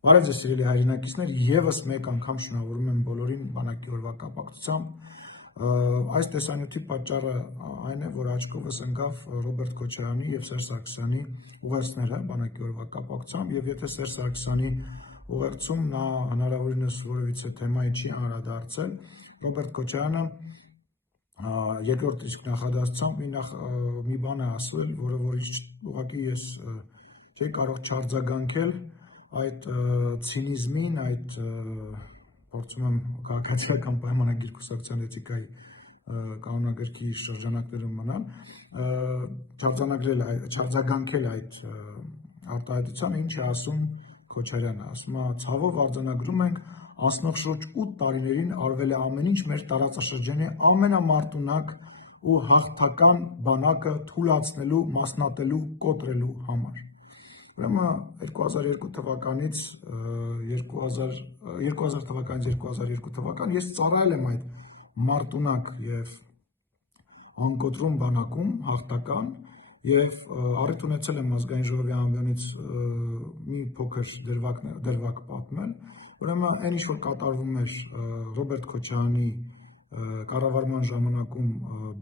Բարև ձեզ սիրելի հայրենակիցներ, եւս մեկ անգամ շնորհավորում եմ բոլորին բանակի օրվա կապակցությամբ։ Այս տեսանյութի պատճառը այն է, որ աչքովս ընկավ Ռոբերտ Քոչարյանի եւ Սերժ Սարգսյանի ուղերձները բանակի օրվա կապակցությամբ, եւ եթե Սերժ Սարգսյանի ուղերձում նա հնարավորինս որևիցե թեմայի չի անդրադարձել, Ռոբերտ Քոչարյանը երկրորդ իսկ նախադասությամբ մի բան է ասել, որը որ ուղղակի ես չէի կարող չարձագանքել այդ ցինիզմին, այդ փորձում եմ քաղաքացիական պայմանագիր կուսակցության էթիկայի կանոնագրքի շրջանակներում մնալ, չարձագանքել այդ արտահայտությանը, ինչ է ասում Քոչարյանը, ասում է, ցավով արձանագրում ենք, անցնող շուրջ 8 տարիներին արվել է ամեն ինչ մեր տարածաշրջանի ամենամարտունակ ու հաղթական բանակը թուլացնելու, մասնատելու, կոտրելու համար։ Ուրեմն 2002 թվականից 2002 թվական ես ծառայել եմ այդ մարտունակ եւ անկոտրում բանակում հաղթական եւ առիթ ունեցել եմ ազգային ժողովի անվանից մի փոքր դրվագ պատմել։ Ուրեմն այն ինչ որ կատարվում էր Ռոբերտ Քոչարյանի կառավարման ժամանակում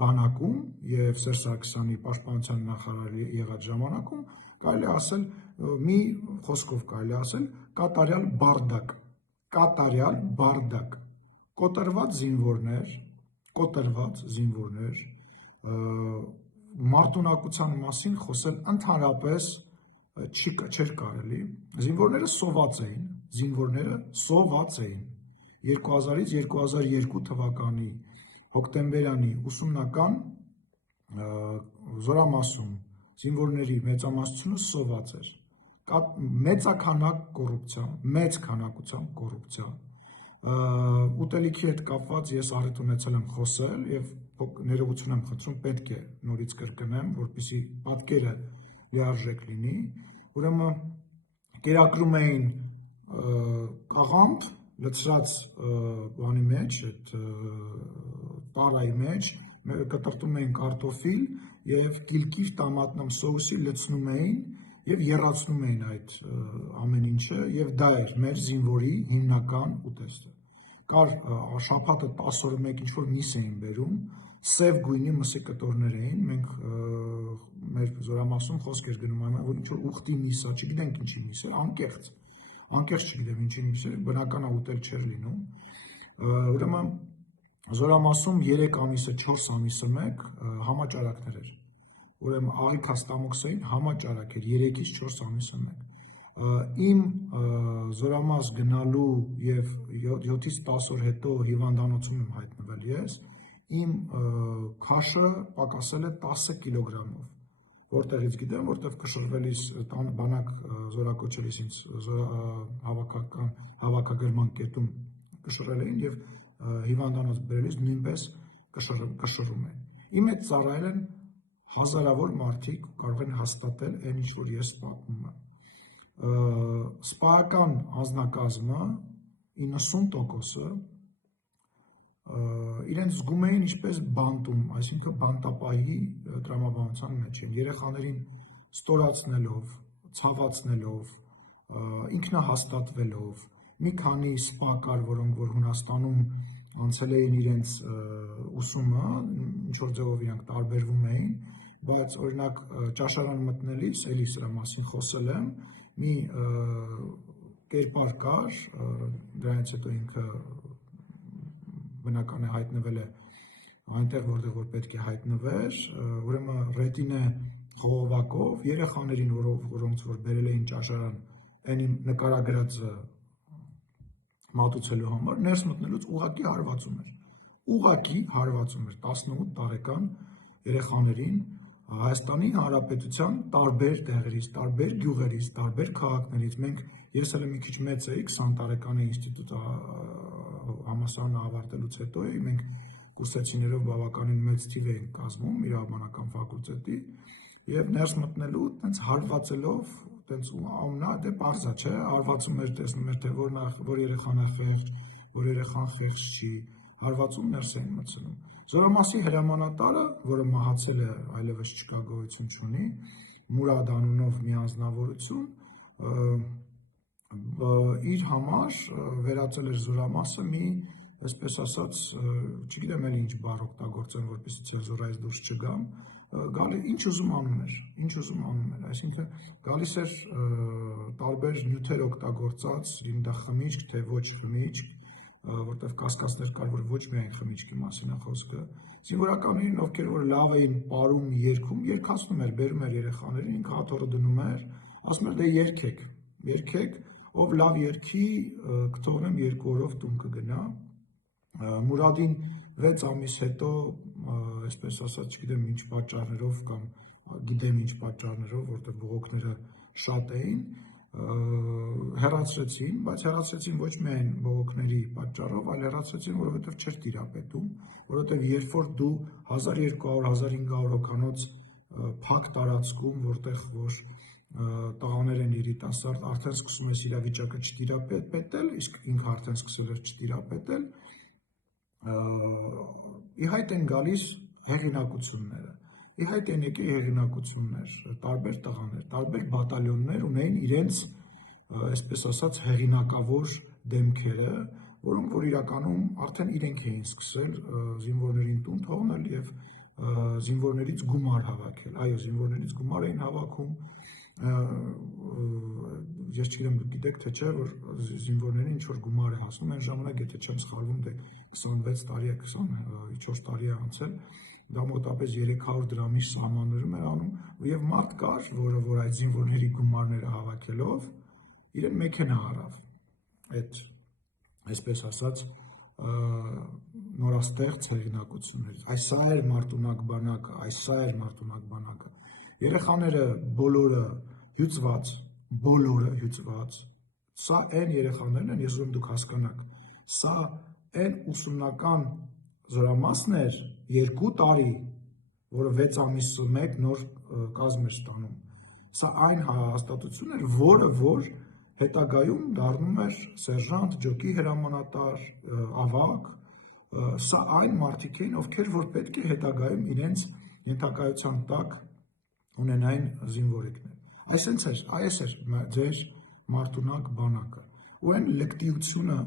բանակում եւ Սերժ Սարգսյանի պաշտպանության նախարարի եղած ժամանակում, կարելի ասել մի խոսքով կարելի ասել կատարյալ բարդակ, կոտրված զինվորներ, մարտունակության մասին խոսել ընդհանրապես չէր կարելի, զինվորները սոված էին 2000-ից 2002 թվականի հոկտեմբերյանի ուսումնական զորամասում զինվորների մեծամասնությունը սոված էր, մեծ քանակությամբ կոռուպցիա, ուտելիքի հետ կապված ես առիթ ունեցել եմ խոսել եւ ներողություն եմ խնդրում, պետք է նորից կրկնեմ, որպեսզի պատկերը լիարժեք լինի, ուրեմն կերակրում էին կաղամբ լցրած բանի մեջ, այդ տարայի մեջ, կտրտում էին կարտոֆիլ եւ գիրկիր տամատնամ սոուսի լցնում էին եւ եռացնում էին այդ ամեն ինչը եւ դա էր մեր զինվորի հիմնական ուտեստը։ Կար շաբաթը 10 օրը մեկ ինչ որ միս էին բերում, սև գույնի մսի կտորներ էին, մենք մեր զորամասում խոսք էր գնում, որ ինչ որ ուխտի միս է, չգիտենք ինչի միս է, անկեղծ չգիտեմ ինչի միս է, բնական է ուտել չէր լինում։ Ուրեմն զորամասում 3 ամիսը 4 ամիսը մեկ համաճարակներ էր։ Ուրեմն աղիքաստամոքսային համաճարակ էր 3-ից 4 ամիսը մեկ։ Իմ զորամաս գնալու եւ 7-ից 10 օր հետո հիվանդանոցում եմ հայտնվել ես, իմ քաշը պակասել է 10 կիլոգրամով, որտեղից գիտեմ, որտեղ կշռվելիս բանակ զորակոչելիս ինձ հավաքագրման կետում կշռել էին եւ հիվանդանոց բերելիս նույնպես կշռում են։ Իմ հետ ծառայել են հազարավոր մարդիկ, կարող են հաստատել այն ինչ որ ես պատմում եմ։ Սպայական անձնակազմը 90%-ը իրենց զգում էին ինչպես բանտում, այսինքն բանտապահի տրամաբանության մեջ են, երեխաներին ստորացնելով, ցավացնելով, ինքնահաստատվելով, մի քանի սպա կար, որոնք որ Հունաստանում անցել էին իրենց ուսումը, ինչ որ ձևով իրանք տարբերվում էին, բայց օրինակ ճաշարան մտնելիս, էլի սրա մասին խոսել եմ, մի կերպար կար, դրանից հետո ինքը բնական է հայտնվել է այնտեղ, որտեղ որ պետք է հայտնվեր, ուրեմն ռետինե խողովակով երեխաներին, որոնց որ բերել էին ճաշարան, այն իմ նկարագրածը մատուցելու համար, ներս մտնելուց ուղղակի հարվածում էր 18 տարեկան երեխաներին Հայաստանի Հանրապետության տարբեր տեղերից, տարբեր գյուղերից, տարբեր քաղաքներից, ես էլ մի քիչ մեծ էի, 20 տարեկան ինստիտուտը համալսարանը ավարտելուց հետո մենք կուրսեցիներով բավականին մեծ թիվ էինք կազմում իրավաբանական ֆակուլտետի եւ ներս մտնելու տենց հարվածելով, տենց ամնա դե պարզա չէ, հարվածում էր, տեսնում էր թե որ երեխան է խեղճ, որ երեխան խեղճ չի, հարվածում ներս էին մտցնում։ Զորամասի հրամանատարը, որը մահացել է, այլևս չկա, գոյություն չունի, Մուրադ անունով մի անձնավորություն, իր համար վերածել էր զորամասը մի, այսպես ասած, չգիտեմ էլի ինչ բառ օգտագործեմ, որպեսզի ցենզուրայից դուրս չգամ, ինչ ուզում անում էր, այսինքն գալիս էր տարբեր նյութեր օգտագործած, լինի դա խմիչք, թե ոչ խմիչք, որտեղ կասկածներ կար, որ ոչ միայն խմիչքի մասին է խոսքը, զինվորականներին, ովքեր որ լավ էին պարում, երգում, երգացնում էր, բերում էր երեխաներին, ինքը հաթոռը դնում էր, ասում էր դե երգեք, ով լավ երգի, կթողնեմ 2 օրով տուն կգնա։ Մուրադին 6 ամիս հետո, այսպես ասած, չգիտեմ ինչ պատճառներով կամ գիտեմ ինչ պատճառներով, որտեղ բողոքները շատ էին, հեռացրեցին, բայց հեռացրեցին ոչ միայն բողոքների պատճառով, այլ հեռացրեցին, որովհետև չէր տիրապետում, որովհետև երբ որ դու 1200-1500 հոգանոց փակ տարածքում, որտեղ որ տղաներ են երիտասարդ, արդեն սկսում ես իրավիճակը չտիրապետել, իսկ ինքը արդեն սկսել էր չտիրապետել, ի հայտ են գալիս հեղինակությունները, ի հայտ են եկել հեղինակություններ, տարբեր տղաներ, տարբեր բատալյոններ ունեին իրենց, այսպես ասած, հեղինակավոր դեմքերը, որոնք որ իրականում արդեն իրենք էին սկսել զինվորներին տուն թողնել եւ զինվորներից գումար հավաքել, այո, զինվորներից գումար էին հավաքում, ես չգիտեմ գիտեք թե չէ, որ զինվորներին ինչ որ գումար է հասնում, այն ժամանակ եթե չեմ սխալվում, դե 26 տարի է, 24 տարի է անցել, դա մոտապես 300 դրամի սահմաններում էր անում, եւ մարդ կար, որը որ այդ զինվորների գումարները հավաքելով իրեն մեքենա առավ, այդ այսպես ասած նորաստեղծ հեղինակություններից, սա էր Մարտունակ բանակը, երեխաները բոլորը հյուծված, սա այն երեխաներն են, ես ուզում դուք հասկանաք, սա այն ուսումնական զորամասն էր 2 տարի, որը 6 ամիսը մեկ նոր կազմ էր ստանում, սա այն հաստատություն էր, որը որ հետագայում դառնում էր սերժանտ, ջոկի հրամանատար, ավագ, սա այն մարդիկ էին, ովքեր որ պետք է հետագայում իրենց ենթակայության տակ ունենային զինվորիկներ, այս էր ձեր Մարտունակ բանակը, ու այն լկտիությունը,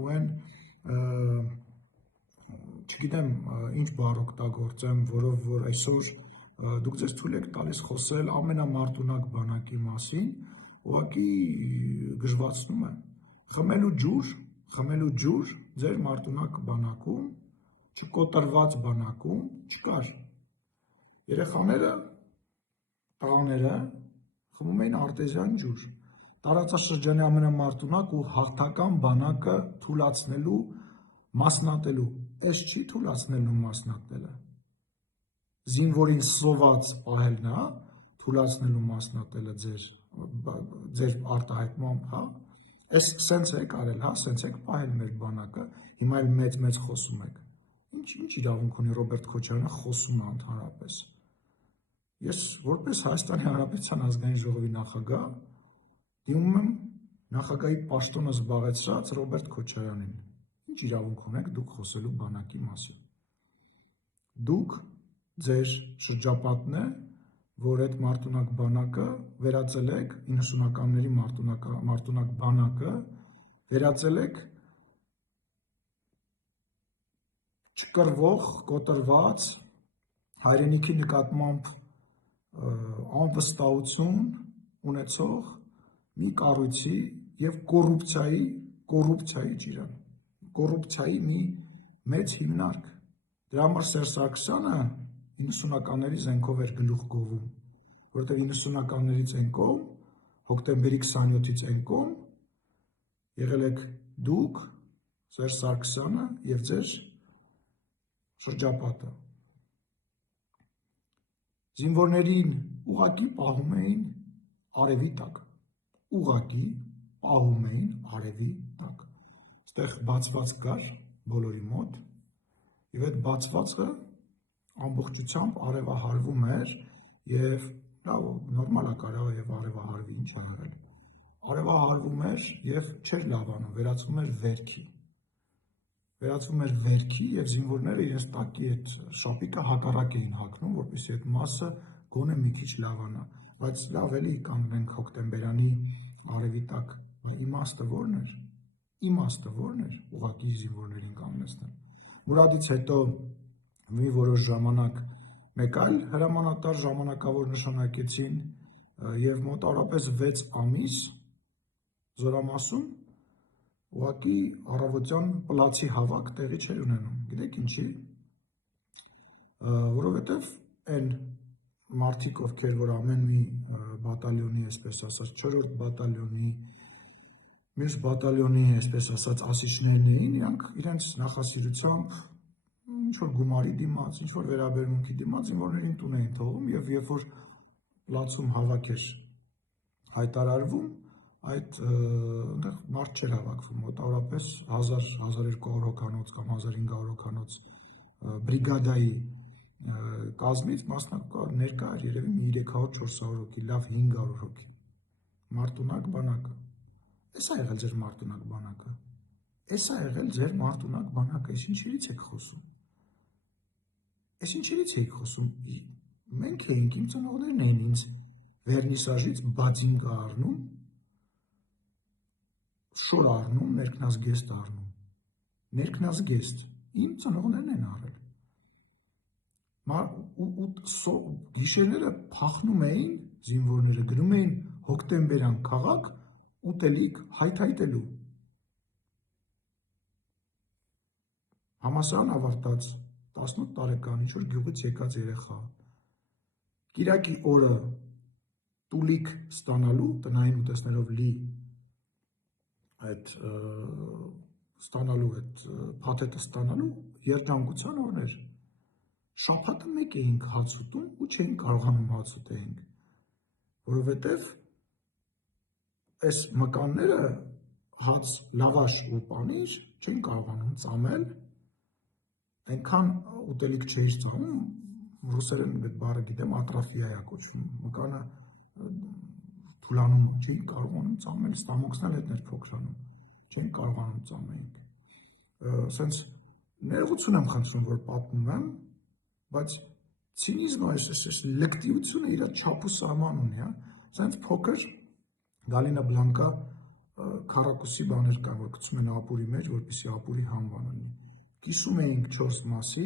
ու այն չգիտեմ ինչ բառ օգտագործեմ, որով որ այսօր դուք ձեզ թույլ եք տալիս խոսել ամենամարտունակ բանակի մասին, ուղղակի գժվացնում է, խմելու ջուր ձեր Մարտունակ բանակում, չկոտրված բանակում չկար, երեխաները, տղաները խմում էին արտեզյան ջուր, տարածաշրջանի ամենամարտունակ ու հաղթական բանակը թուլացնելու, մասնատելու, այս չի թուլացնելու մասնատելը, զինվորին սոված պահելն է, թուլացնելու մասնատելը ձեր արտահայտմամբ, սենց եք արել, սենց եք պահել մեր բանակը, հիմա էլ մեծ խոսում եք, ինչ իրավունք ունի Ռոբերտ Քոչարյանը խոսում է ընդհանրապես, ես որպես Հայաստանի Հանրապետության ազգային ժողովի նախագահ դիմում եմ նախագահի պաշտոնը զբաղեցրած Ռոբերտ Քոչարյանին, ինչ իրավունք ունեք դուք խոսելու բանակի մասին, դուք ձեր շրջապատն է, որ այդ Մարտունակ բանակը վերածել եք 90-ականների Մարտունակ բանակը, վերածել եք չկռվող, կոտրված, հայրենիքի նկատմամբ անվստահություն ունեցող մի կառույցի և կոռուպցիայի ջիրան, կոռուպցիայի մի մեծ հիմնարկ, դրա համար Սերժ Սարգսյանը 90-ականների զենքով էր գլուխ գովում, որովհետև 90-ականներից այն կողմ, հոկտեմբերի 27-ից այն կողմ եղել եք դուք, Սերժ Սարգսյանը և ձեր շրջապատը, զինվորներին ուղղակի պահում էին արևի տակ, այստեղ բացված կար բոլորի մոտ, և այդ բացվածը ամբողջությամբ արևահարվում էր և նորմալ է կարող է և արևահարվի, ինչ է եղել, արևահարվում էր և չէր լավանում, վերածվում էր վերքի և զինվորները իրենց տակի այդ շապիկը հատառակ էին հագնում, որպեսզի այդ մասը գոնե մի քիչ լավանա, բայց լավ էլի կանգնենք հոկտեմբերանի արևի տակ, իմաստը որն էր, ուղղակի զինվորներին կանգնեցնել։ Մուրադից հետո մի որոշ ժամանակ մեկ այլ հրամանատար ժամանակավոր նշանակեցին եւ մոտավորապես 6 ամիս զորամասում ուղղակի առավոտյան պլացի հավաք տեղի չէր ունենում։ Գիտեք ինչի՞։ Որովհետեւ այն մարդիկ, ովքեր որ ամեն մի բատալյոնի, այսպես ասած, 4-րդ բատալյոնի, մյուս բատալյոնի, այսպես ասած, ասիչներն էին, իրանք իրենց նախասիրությամբ ինչ-որ գումարի դիմաց, ինչ-որ վերաբերմունքի դիմաց զինվորներին տուն էին թողում եւ երբ որ պլացում հավաք էր հայտարարվում, այդ այնտեղ մարդ չէր հավաքվում, մոտավորապես 1000-1200 հոգանոց կամ 1500 հոգանոց բրիգադայի կազմից ներկա էր երևի 300-400 հոգի, լավ 500 հոգի։ Մարտունակ բանակը։ Էս է եղել ձեր մարտունակ բանակը։ Էս է եղել ձեր մարտունակ բանակը, այս ինչերից եք խոսում։ Այս ինչերից եք խոսում։ Մենք էինք, իմ ծնողներն էին ինձ վերնիսաժից բացինկա առնում, շոր առնում, ներքնազգեստ առնում։ Ներքնազգեստ իմ ծնողներն են առել։ Գիշերները փախնում էին զինվորները, գնում էին հոկտեմբերյան քաղաք ուտելիք հայթայթելու։ Համալսարան ավարտած 18 տարեկան ինչ-որ գյուղից եկած երեխա։ Կիրակի օրը տուլիկ ստանալու, տնային ուտեստներով լի այդ ստանալու, այդ փաթեթը ստանալու երջանկության օրներ։ Շաբաթը մեկ էինք հաց ուտում ու չէինք կարողանում հաց ուտեինք, որովհետև այս մկանները հաց, լավաշ ու պանիր չէին կարողանում ծամել, այնքան ուտելիք չէիր ծամում, ռուսերեն այդ բառը գիտեմ, ատրաֆիա է կոչվում, մկանը թուլանում չէին կարողանում ծամել, ստամոքսն էլ հետն էր փոքրանում, չէին կարողանում ծամեինք, սենց ներողություն եմ խնդրում, որ պատմում եմ, բայց ցինիզմը, այս լկտիությունը իր չափ ու սահման ունի, սենց փոքր գալինա բլանկա քառակուսի բաներ կան, որ գցում են ապուրի մեջ, որպեսզի ապուրի համվան ունի։ Կիսում էինք 4 մասի,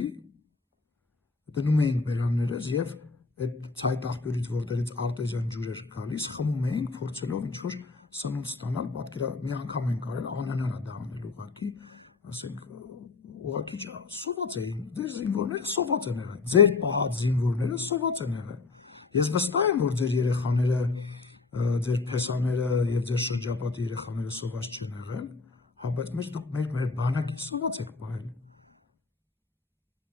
դնում էինք բերաններս եւ այդ ցայտ աղբյուրից, որտեղից արտեզյան ջուր էր գալիս, խմում էինք, փորձելով ինչ-որ սնունդ ստանալ, մի անգամ ենք արել, անհնար է դա անել ուղղակի, ասենք ուղղակի սոված էին, ձեր զինվորները սոված են եղել, ձեր պահած զինվորները սոված են եղել։ Ես վստահ եմ, որ ձեր երեխաները, ձեր փեսաները եւ ձեր շրջապատի երեխաները սոված չեն եղել, բայց դուք մեր բանակի սոված եք պահել։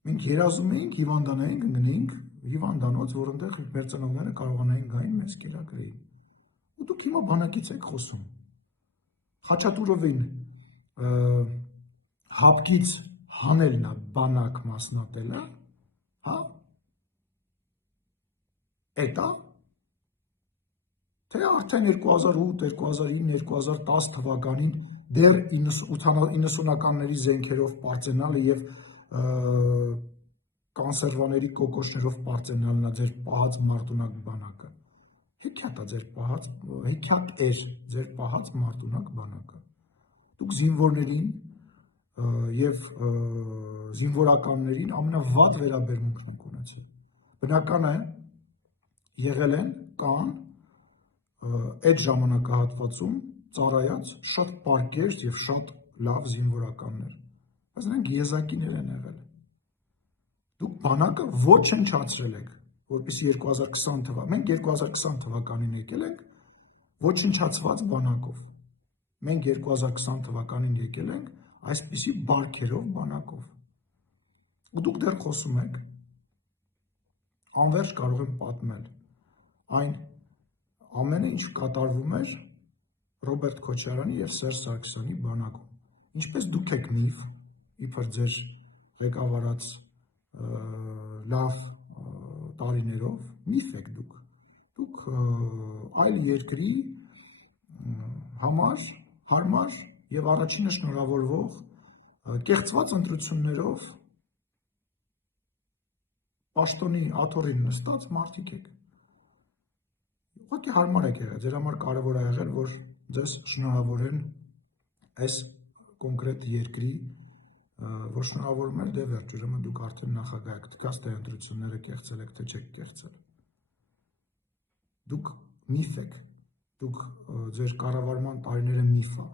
Մենք երազում էինք, հիվանդանային կգնեինք հիվանդանոց, որոնտեղ մեր ծնողները կարողանային գային մեզ կերակրեին։ Ու դուք հիմա բանակից եք խոսում։ Խաչատուրովին հապկից հանելն է բանակ մասնատելը, հա։ Էտա թե արդեն 2008, 2009, 2010 թվականին դեռ 90-ականների զենքերով պարծենալը եւ կանսերվաների կոկոշներով պարծենալն է ձեր պահած մարտունակ բանակը։ Հեքիաթ է ձեր պահած, հեքիաթ էր ձեր պահած մարտունակ բանակը։ Դուք զինվորներին եւ զինվորականներին ամենավատ վերաբերմունքն եք ունեցել։ Բնական է, եղել են, կան այդ ժամանակահատվածում ծառայած շատ պարկեշտ եւ շատ լավ զինվորականներ, բայց նրանք եզակիներ են եղել։ Դուք բանակը ոչնչացրել եք, որպեսզի 2020 թվականին, մենք 2020 թվականին եկել ենք ոչնչացված բանակով։ Մենք 2020 թվականին եկել ենք այսպիսի բարքերով բանակով։ Ու դուք դեռ խոսում եք, անվերջ կարող եմ պատմել այն ամենը, ինչ կատարվում էր Ռոբերտ Քոչարյանի եւ Սերժ Սարգսյանի բանակում։ Ինչպես դուք եք միֆ, իբր ձեր ղեկավարած լավ տարիներով, միֆ եք դուք։ Դուք այլ երկրի համար հարմար եւ առաջինը շնորհավորվող կեղծված ընտրություններով պաշտոնի աթոռին նստած մարդիկ եք։ Ուղղակի հարմար եք եղել, ձեր համար կարևոր է եղել, որ ձեզ շնորհավորեն այս կոնկրետ երկրի, որ շնորհավորում էր, դե վերջ, ուրեմն դուք արդեն նախագահ եք, դուք թե ընտրությունները կեղծել եք, թե չեք կեղծել։ Դուք միֆ եք, դուք ձեր կառավարման տարիները միֆ է,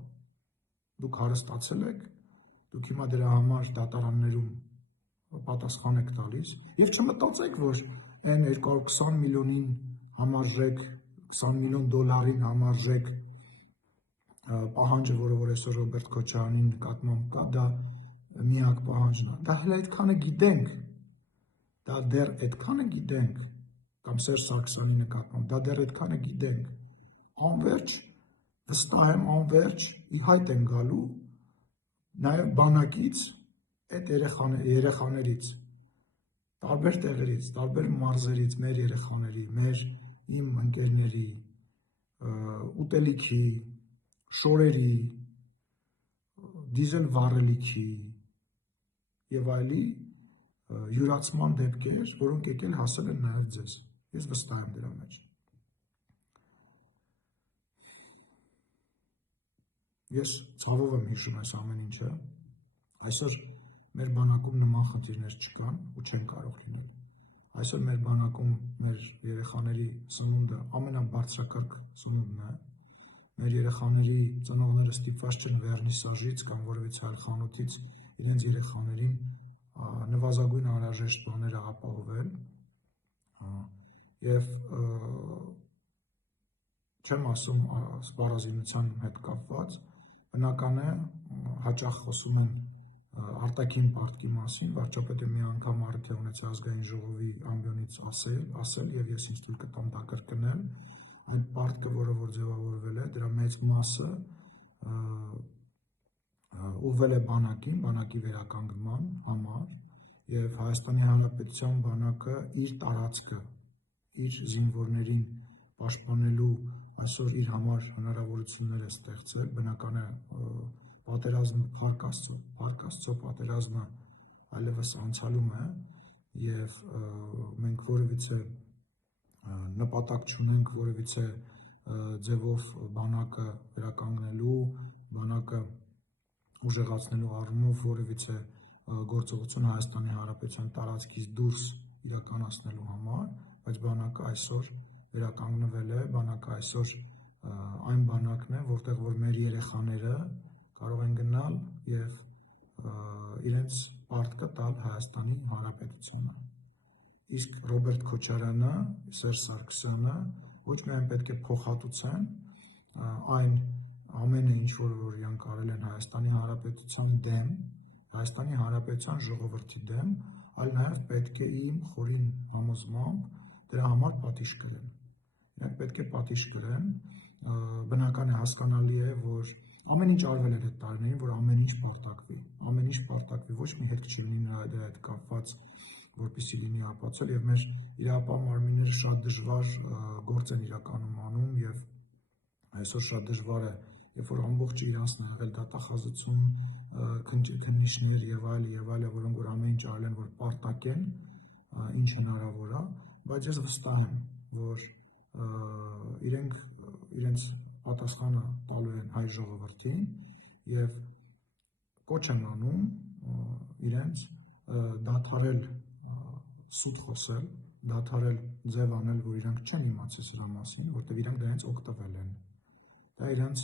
դուք հարստացել եք, դուք հիմա դրա համար դատարաններում պատասխան եք տալիս, եւ չմտածեք, որ այն 220 միլիոնին համարժեք, 20 միլիոն դոլարին համարժեք պահանջը, որը որ այսօր Ռոբերտ Քոչարյանի նկատմամբ կա, դա միակ պահանջն է, դա հենց այդքանը գիտենք, դա դեռ այդքանը գիտենք, կամ Սերժ Սարգսյանի նկատմամբ, դա դեռ այդքանը գիտենք, անverջ, վստահ եմ, անverջ ի հայտ են գալու նաև բանակից, այդ երեխաներից, տարբեր տեղերից, տարբեր մարզերից մեր երեխաների, իմ ընկերների, ուտելիքի, շորերի, դիզել վառելիքի եւ այլի յուրացման դեպքեր, որոնք եկել հասել են նաև ձեզ, ես վստահ եմ դրա մեջ։ Ես ցավով եմ հիշում այս ամեն ինչը, այսօր մեր բանակում նման խնդիրներ չկան ու չեն կարող լինել, այսօր մեր բանակում մեր երեխաների սնունդը ամենաբարձրակարգ սնունդն է, մեր երեխաների ծնողները ստիպված չեն վերնիսաժից կամ որևիցե այլ խանութից իրենց երեխաներին նվազագույն անհրաժեշտ բաներ ապահովել եւ չեմ ասում սպառազինության հետ կապված, բնական է հաճախ խոսում են արտաքին պարտքի մասին, վարչապետը մի անգամ առիթ է ունեցել ազգային ժողովի ամբիոնից ասել եւ ես ինձ թույլ կտամ դա կրկնել, այդ պարտքը, որը որ ձևավորվել է, դրա մեծ մասը ուղղվել է բանակի վերականգնման համար եւ Հայաստանի Հանրապետության բանակը իր տարածքը, իր զինվորներին պաշտպանելու այսօր իր համար հնարավորություններ է ստեղծել, բնական է պատերազմը, փառք Աստծո, պատերազմը այլևս անցյալում է եւ մենք որևիցե նպատակ չունենք որևիցե ձևով բանակը վերականգնելու, բանակը ուժեղացնելու առումով որևիցե գործողություն Հայաստանի Հանրապետության տարածքից դուրս իրականացնելու համար, բայց բանակը այսօր վերականգնվել է, բանակը այսօր այն բանակն է, որտեղ որ մեր երեխաները կարող են գնալ եւ իրենց պարտքը տալ Հայաստանի Հանրապետությանը։ Իսկ Ռոբերտ Քոչարյանը, Սերժ Սարգսյանը ոչ միայն պետք է փոխհատուցեն այն ամենը, ինչ որ իրանք արել են Հայաստանի Հանրապետության դեմ, Հայաստանի Հանրապետության ժողովրդի դեմ, այլ նաև պետք է իմ խորին համոզմամբ դրա համար պատիժ կրեն։ Իրանք պետք է պատիժ կրեն, բնական է, հասկանալի է, որ ամեն ինչ արվել էր այդ տարիներին, որ ամեն ինչ պարտակվի, ոչ մի հետք չի լինի նրա հետ կապված, որպեսզի լինի ապացույց եւ մեր իրապահ մարմինները շատ դժվար գործ են իրականում անում եւ այսօր շատ դժվար է, երբ որ ամբողջ իրանցն է եղել դատախազություն, քննիչներ եւ այլը, որոնք որ ամեն ինչ արել են, որ պարտակեն, ինչ հնարավոր է, բայց ես վստահ եմ, որ իրենց պատասխանը տալու են հայ ժողովրդին եւ կոչ եմ անում իրենց դադարել սուտ խոսել, դադարել ձև անել, որ իրանք չեն իմացել սրա մասին, որտեղ իրանք դրանից օգտվել են։ Դա իրանք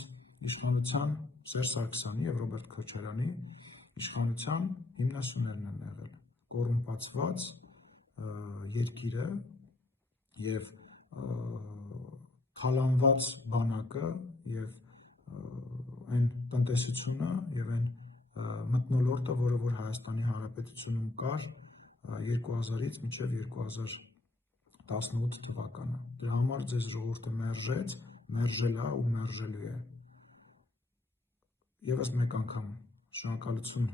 իշխանության Սերժ Սարգսյանի եւ Ռոբերտ Քոչարյանի իշխանության հիմնասյուներն են եղել, կոռումպացված երկիրը եւ թալանված բանակը եւ այն տնտեսությունը եւ այն մթնոլորտը, որը որ Հայաստանի Հանրապետությունում կար 2000-ից մինչև 2018 թվականը։ Դրա համար ձեզ ժողովուրդը մերժեց, մերժել է ու մերժելու է։ Եվս մեկ անգամ շնորհակալություն